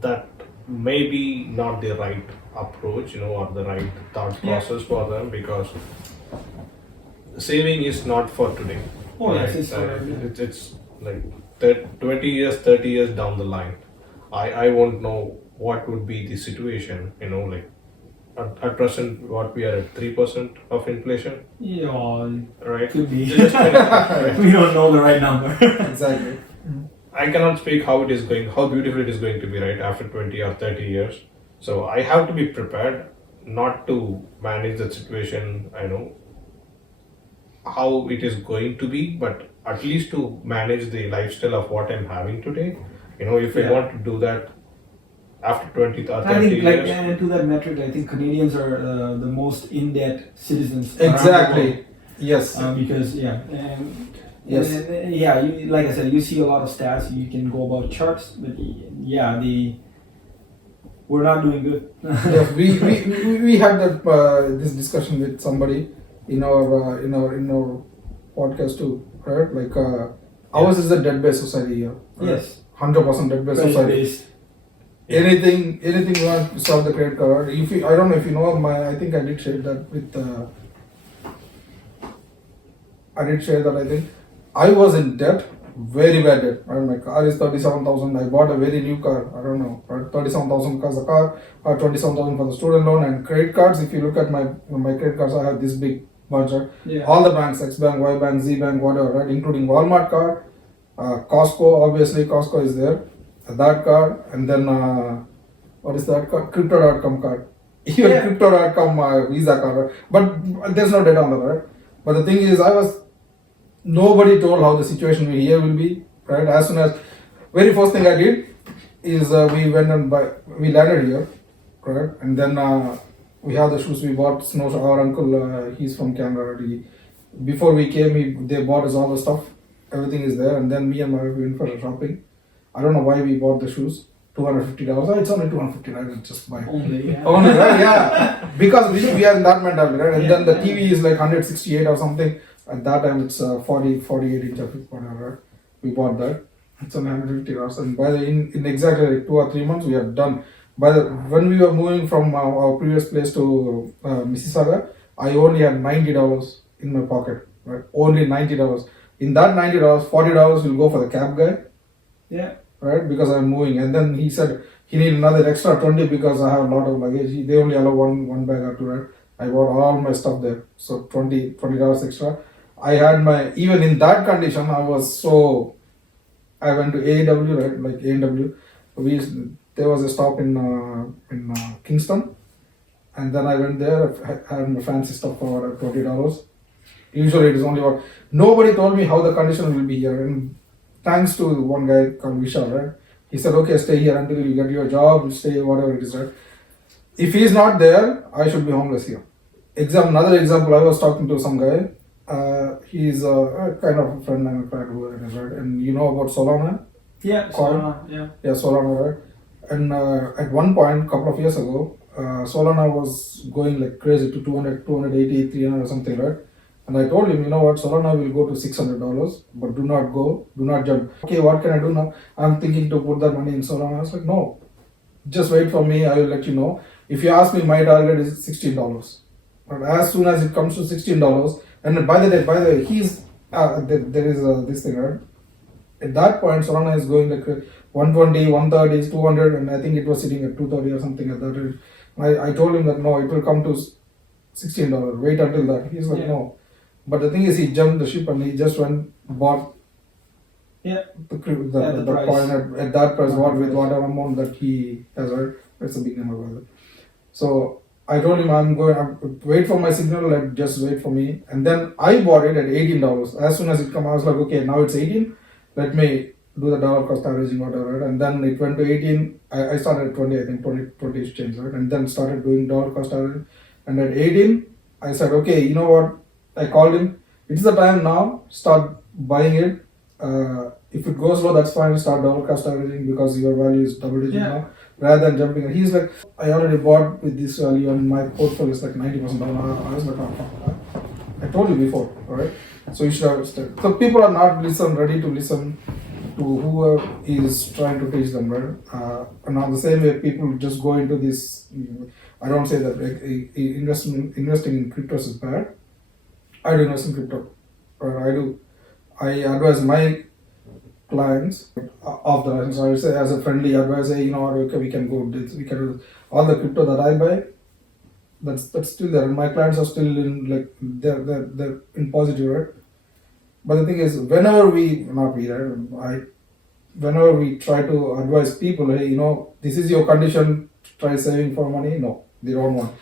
that may be not the right approach, or the right thought process for them, because saving is not for today. Oh right? yes, It's like 20 years, 30 years down the line, I won't know what would be the situation, like at present what we are at 3% of inflation. Yeah, right? could be. Right. We don't know the right number. Exactly. I cannot speak how beautiful it is going to be, right, after 20 or 30 years. So I have to be prepared not to manage the situation, how it is going to be, but at least to manage the lifestyle of what I'm having today. If I want to do that after 20 or 30 I think, years. and to that metric, I think Canadians are the most in-debt citizens. Exactly. Yes. Because Yes. Like I said, you see a lot of stats. You can go about charts, but we're not doing good. Yeah, we had that this discussion with somebody in our podcast too, right? Like ours is a debt-based society here. Right? Yes. 100% debt-based society. Anything you want to solve the credit card. I don't know if you know I think I did share that with. I think I was in debt, very bad debt. Right? My car is 37,000. I bought a very new car. I don't know, right? 37,000 cost the car, or 27,000 for the student loan, and credit cards. If you look at my credit cards, I have this big bunch. Right? Yeah. All the banks, X Bank, Y Bank, Z Bank, whatever, right? Including Walmart card, Costco. Obviously, Costco is there. That card, and then what is that card? Crypto.com card. Even Crypto.com Visa card, right? But there's no data on that, right? But the thing is, nobody told how the situation here will be, right? As soon as, very first thing I did, is we landed here, correct? And then we have the shoes we bought. Snow, our uncle, he's from Canada. Before we came, they bought us all the stuff. Everything is there. And then me and my wife went for shopping. I don't know why we bought the shoes. $250. Oh, it's only $250. I will just buy. Only, yeah. Only, right? Yeah. Because we are in that mentality, right? And then the TV is like 168 or something. At that time, it's 48 inch or whatever. Right? We bought that. It's only $150. And by in exactly like 2 or 3 months, we are done. When we were moving from our previous place to Mississauga, I only had $90 in my pocket. Right? Only $90. In that $90, $40 will go for the cab guy. Yeah. Right, because I'm moving, and then he said he need another extra 20 because I have a lot of luggage. They only allow one bag or two, right? I bought all my stuff there, so $20 extra. I had even in that condition, I went to AEW, right? Like AEW, there was a stop in Kingston, and then I went there. I had my fancy stuff for $20. Usually it is only about. Nobody told me how the condition will be here, and thanks to one guy called Vishal, right? He said, okay, stay here until you get your job, stay whatever it is, right? If he's not there, I should be homeless here. Another example, I was talking to some guy. He's a kind of a friend and a client, whoever it is, right? And you know about Solana? Yeah, Solana, yeah. Yeah, Solana, right? And at one point, a couple of years ago, Solana was going like crazy to 200, 280, 300 or something, right? And I told him, you know what, Solana will go to $600, but do not jump. Okay, what can I do now? I'm thinking to put that money in Solana. I was like, no, just wait for me, I will let you know. If you ask me, my target is $16. But as soon as it comes to $16, and by the way, there is this thing, right? At that point, Solana is going like 120, 130, 200, and I think it was sitting at 230 or something like that. I told him that no, it will come to $16. Wait until that. He's like, no. But the thing is, he jumped the ship and he just bought the coin at that price, with whatever amount that he has, right? That's a big number, by the way. So I told him wait for my signal, like just wait for me. And then I bought it at $18. As soon as it came, I was like, okay, now it's 18. Let me do the dollar cost averaging, whatever, right? And then it went to 18. I started at 20, I think 20 exchange, right? And then started doing dollar cost averaging. And at 18, I said, okay, you know what? I called him. It's the time now. Start buying it. If it goes low, that's fine. Start dollar cost averaging because your value is double digit now, rather than jumping. And he's like, I already bought with this value, and my portfolio is like 90% down. I was like, I told you before, all right? So you should have stayed. So people are not ready to listen to whoever is trying to teach them, right? And on the same way, people just go into this. I don't say that investing in cryptos is bad. I do invest in crypto, or I advise my clients of the license. I would say as a friendly advisor, you know, okay, we can go this, we can do this. All the crypto that I buy, that's still there, and my clients are still in like they're in positive, right? But the thing is, whenever we try to advise people, hey, you know, this is your condition, try saving for money. No, they don't want.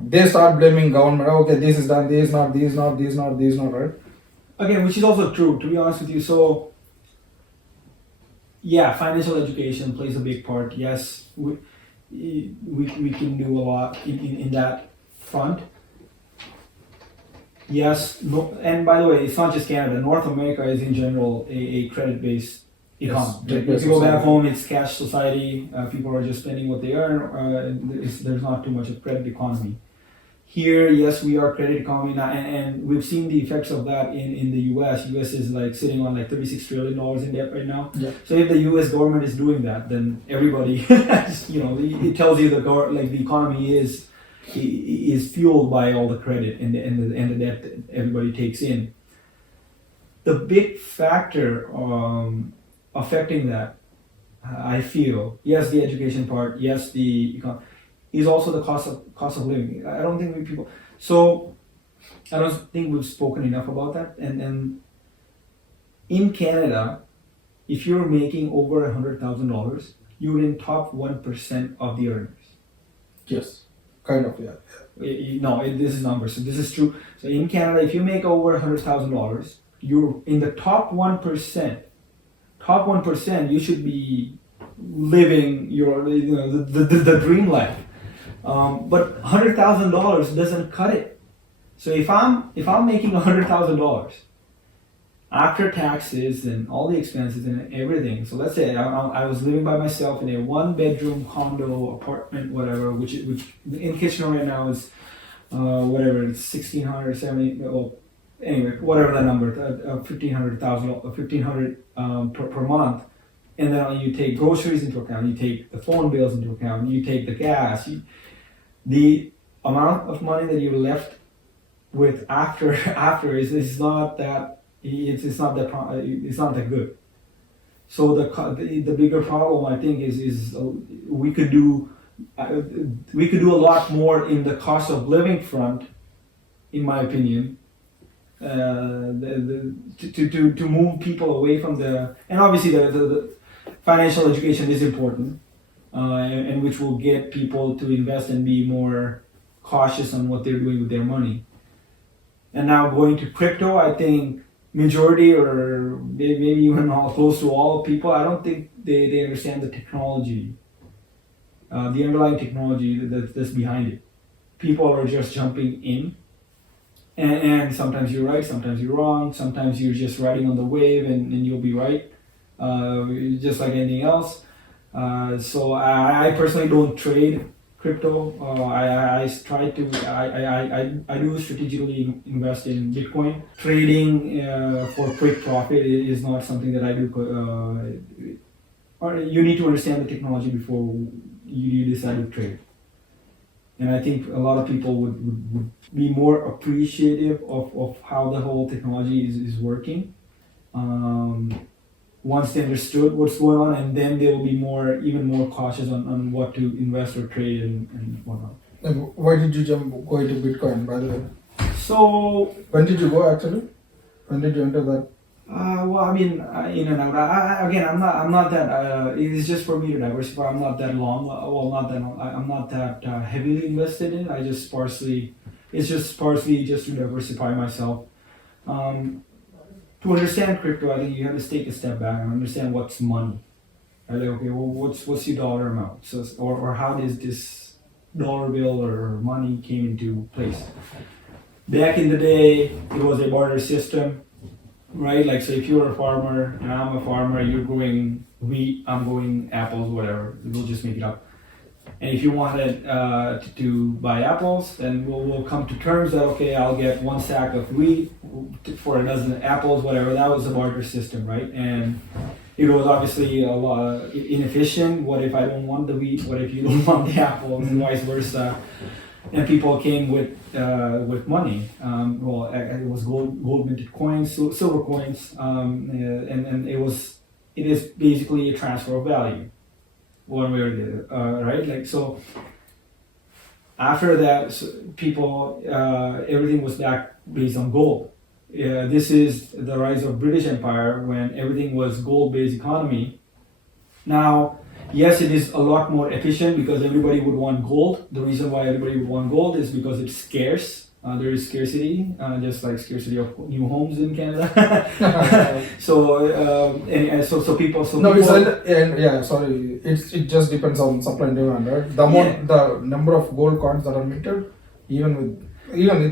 They start blaming government. Okay, this is done. This is not, right? Okay, which is also true, to be honest with you. So, yeah, financial education plays a big part. Yes, we can do a lot in that front. Yes, no, and by the way, it's not just Canada. North America is in general a credit-based economy. Yes, if you go back home, it's cash society. People are just spending what they earn. There's not too much of credit economy. Here, yes, we are credit economy now, and we've seen the effects of that in the U.S. U.S. is like sitting on like $36 trillion in debt right now. Yeah. So if the U.S. government is doing that, then everybody, you know, it tells you the economy is fueled by all the credit and the debt that everybody takes in. The big factor affecting that, I feel, yes, the education part, yes, the economy, is also the cost of living. I don't think I don't think we've spoken enough about that. And in Canada, if you're making over $100,000, you're in top 1% of the earners. Yes, kind of, yeah. No, this is numbers. So this is true. So in Canada, if you make over $100,000, you're in the top 1%. Top 1%, you should be living your the dream life. But $100,000 doesn't cut it. So if I'm making $100,000 after taxes and all the expenses and everything, so let's say I was living by myself in a 1-bedroom condo apartment, whatever, which in Kitchener right now is whatever, it's 1,600, 70, well, anyway, whatever that number, 1,500 per month. And then you take groceries into account, you take the phone bills into account, you take the gas, the amount of money that you're left with after is not that it's not that good. So the bigger problem I think is we could do a lot more in the cost of living front, in my opinion. To move people away from and obviously the financial education is important, and which will get people to invest and be more cautious on what they're doing with their money. And now going to crypto, I think majority or maybe even close to all people, I don't think they understand the technology, the underlying technology that's behind it. People are just jumping in. And sometimes you're right, sometimes you're wrong, sometimes you're just riding on the wave and you'll be right, just like anything else. So I personally don't trade crypto. I do strategically invest in Bitcoin. Trading for quick profit is not something that I do. Or you need to understand the technology before you decide to trade. And I think a lot of people would be more appreciative of how the whole technology is working once they understood what's going on, and then they will be even more cautious on what to invest or trade and whatnot. And why did you go into Bitcoin, by the way? So when did you go actually? When did you enter that? Well, I mean, in and out. I'm not that. It's just for me to diversify. I'm not that long. Well, not that. I'm not that heavily invested in. I just sparsely. It's just sparsely just to diversify myself. To understand crypto, I think you have to take a step back and understand what's money. Right? Like, okay, well, what's your dollar amount? So, or how does this dollar bill or money came into place? Back in the day, it was a barter system. Right, like so if you're a farmer and I'm a farmer, you're growing wheat, I'm growing apples, whatever. We'll just make it up. And if you wanted to buy apples, then we'll come to terms that okay, I'll get 1 sack of wheat for a dozen apples, whatever. That was the barter system, right? And it was obviously a lot inefficient. What if I don't want the wheat? What if you don't want the apples, and vice versa? And people came with money. It was gold minted coins, silver coins, and it is basically a transfer of value, one way or the other, right? Like so. After that, people everything was back based on gold. This is the rise of British Empire when everything was gold-based economy. Now. Yes, it is a lot more efficient because everybody would want gold. The reason why everybody would want gold is because it's scarce. There is scarcity, just like scarcity of new homes in Canada. So people. Sorry. It just depends on supply and demand, right? The number of gold coins that are minted, even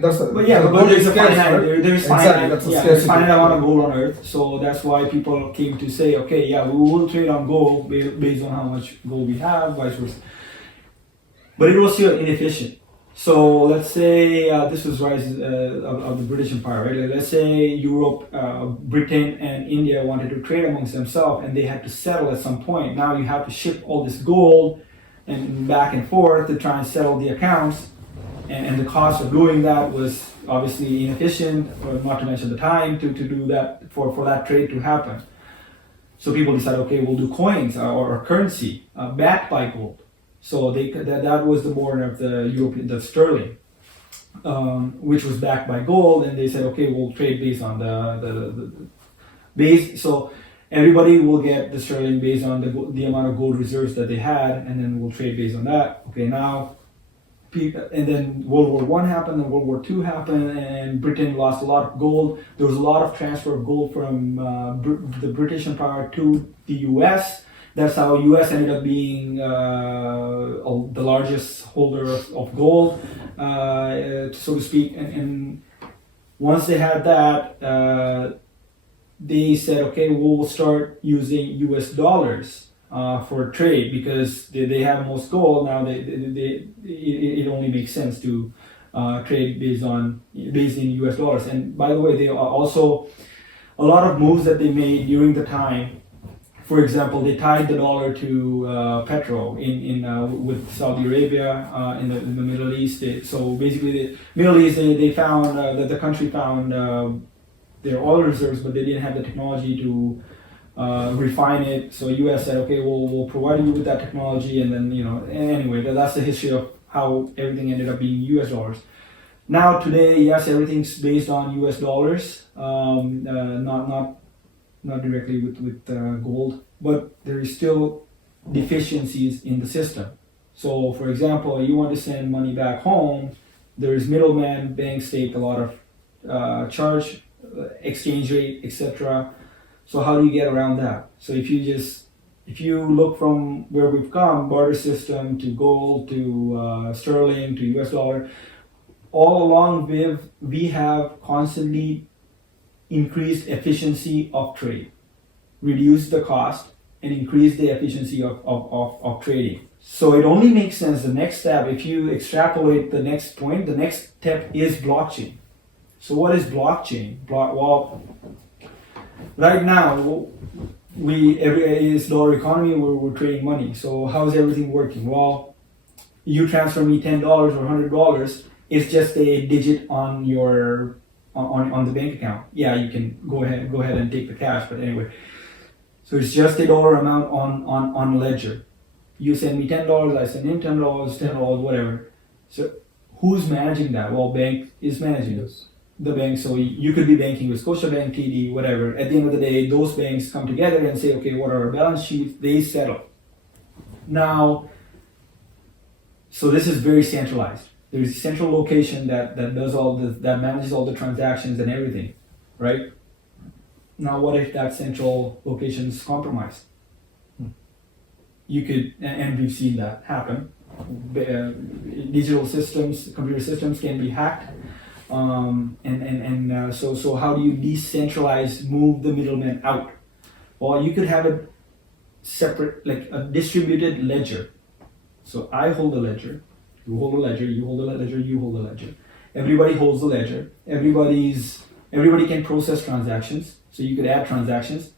that's but there's a finite. There's finite. There's finite amount of gold on Earth, so that's why people came to say, okay, we will trade on gold based on how much gold we have, vice versa. But it was still inefficient. So let's say this was rise of the British Empire, right? Like, let's say Europe, Britain, and India wanted to trade amongst themselves, and they had to settle at some point. Now you have to ship all this gold and back and forth to try and settle the accounts. And the cost of doing that was obviously inefficient, not to mention the time to do that for that trade to happen. So people decided, okay, we'll do coins or currency backed by gold. So that was the born of the sterling, which was backed by gold, and they said, okay, we'll trade based on the base. So everybody will get the sterling based on the amount of gold reserves that they had, and then we'll trade based on that. Okay, now. And then World War I happened, and World War II happened, and Britain lost a lot of gold. There was a lot of transfer of gold from the British Empire to the US, That's how U.S. ended up being the largest holder of gold, so to speak. And once they had that, they said, okay, we'll start using U.S. dollars for trade because they have most gold now. It only makes sense to trade based in U.S. dollars. And by the way, they are also a lot of moves that they made during the time. For example, they tied the dollar to petrol with Saudi Arabia in the Middle East. So basically, the Middle East they found that the country found their oil reserves, but they didn't have the technology to refine it. So U.S. said, okay, we'll provide you with that technology, and then anyway, that's the history of how everything ended up being U.S. dollars. Now today, yes, everything's based on U.S. dollars, not directly with gold, but there is still deficiencies in the system. So, for example, you want to send money back home, there is middlemen, banks take a lot of charge, exchange rate, etc. So how do you get around that? So if you look from where we've come, barter system to gold to sterling to US dollar, all along we have constantly increased efficiency of trade, reduce the cost, and increase the efficiency of trading. So it only makes sense, the next step, if you extrapolate the next point, the next step is blockchain. So what is blockchain? Well, right now, it's dollar economy, we're trading money. So how is everything working? Well, you transfer me $10 or $100, it's just a digit on your on the bank account. Yeah, you can go ahead and take the cash, but anyway. So it's just a dollar amount on ledger. You send me $10, I send in $10, whatever. So who's managing that? Well, bank is managing this. The bank, so you could be banking with Scotiabank, TD, whatever. At the end of the day, those banks come together and say, okay, what are our balance sheets? They settle. Now, so this is very centralized. There is a central location that does all that manages all the transactions and everything, right? Now, what if that central location is compromised? You could, and we've seen that happen. Digital systems, computer systems can be hacked, so how do you decentralize, move the middleman out? Well, you could have a separate, like a distributed ledger. So I hold the ledger. You hold the ledger, you hold the ledger, you hold the ledger. Everybody holds the ledger. Everybody can process transactions. So you could add transactions.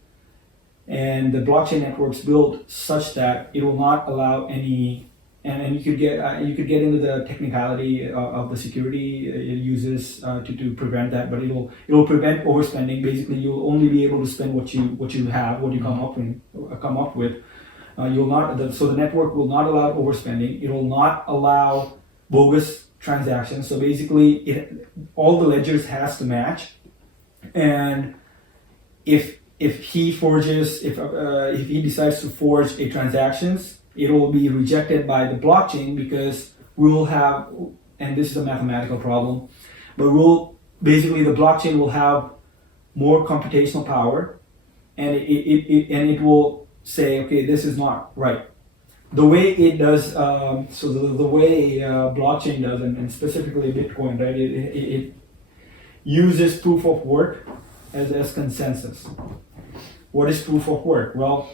And the blockchain network's built such that it will not allow any, and you could get into the technicality of the security it uses to prevent that, but it'll prevent overspending. Basically, you'll only be able to spend what you have, what you come up with. So the network will not allow overspending. It will not allow bogus transactions. So basically, all the ledgers has to match. And if he decides to forge a transactions, it will be rejected by the blockchain because we'll have, and this is a mathematical problem, but the blockchain will have more computational power, and it will say, okay, this is not right. The way it does, the way blockchain does, and specifically Bitcoin, right? It uses proof of work as consensus. What is proof of work? Well,